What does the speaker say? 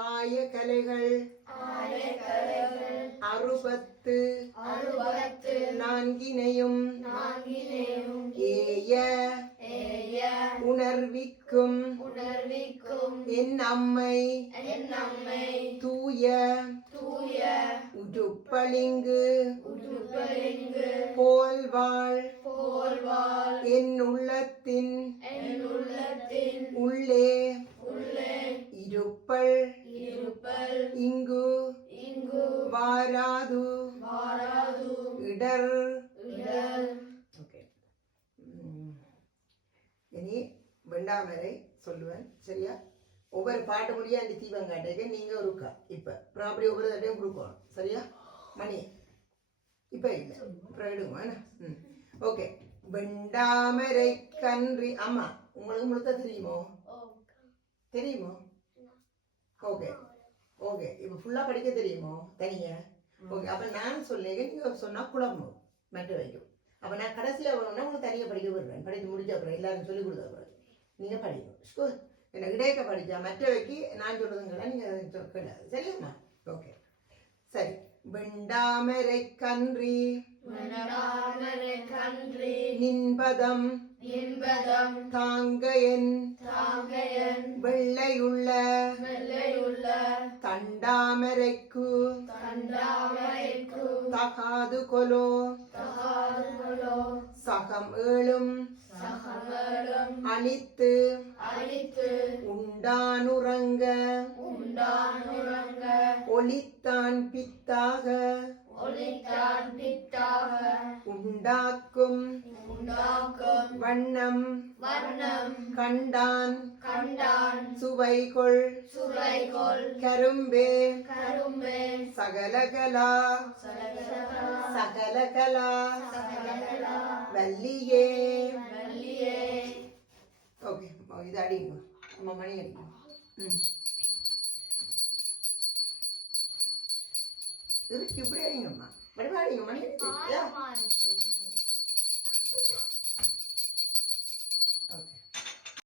ஆய கலைகள் அறுபத்து. நான்கினையும். ஏய. உணர்விக்கும். உணர்விக்கும். என் அம்மை. என் நம்மை தூய. தூய. உடுப்பளிங்கு. உடுப்பெங்கு போல்வாள். போல்வாள். என் உள்ளத்தின். என் உள்ளத்தின். உள்ளே. உள்ளே. இருப்பள். வாராது. இடர். இடர். ஓகே இனி வெண்டாமரை சொல்லுவேன். சரியா? ஒவ்வொரு பாட்டு முடியா அந்த தீபம் காட்டுக்கு நீங்க ஒருக்கா இப்ப. அப்புறம் அப்படி ஒவ்வொரு தடையும் கொடுக்கணும். சரியா? மணி. இப்ப இல்லை. அப்புறம் எடுங்க? ம். ஓகே வெண்டாமரை கன்றி. ஆமா. உங்களுக்கு முழுக்க தெரியுமோ? தெரியுமோ? ஓகே ஓகே இப்போ ஃபுல்லாக படிக்க தெரியுமோ? தனியா? ஓகே அப்போ நான் சொல்லுங்க நீங்கள் சொன்னால் குழம்பும் மற்ற வைக்கும். அப்போ நான் கடைசியில் வரணும்னா உங்களுக்கு தனியாக படிக்க விடுவேன் படித்து முடிச்ச அப்புறம் எல்லாரும் சொல்லி கொடுத்த அப்புறம் நீங்கள் படிக்கணும் ஸ்கூல் என்ன இடையக்க படித்தா மற்ற வைக்கி நான் சொல்கிறதுங்களா நீங்கள் கிடையாது சரியாம்மா ஓகே சரி. வெண்டாமரை கன்றி. கன்றி. நின்பதம். என்பதம் தாங்க என் தாகையன் வெள்ளையுள்ள. வெள்ளையுள்ள. தகாது கொலோ. தகாதுகளோ சகம் ஏழும். அழித்து. உண்டானுறங்க. உண்டானுறங்க. ஒளித்தான் பித்தாக. ஒளித்தான் பித்தாக. உண்டாக்கும். உண்டாக்கும் வண்ணம். வர்ணம். கண்டான். கண்டான். சுவைகொள். சுவைகொள். கரும்பே. கரும்பே. சகலகலா. சகலகலா. வல்லியே வள்ளியே. ஓகே இது அடிங்க. நம்ம மணி அடிங்க. ம். இருக்கு இப்படி அடிங்கம்மா வடிவா அடிங்க மணி யா.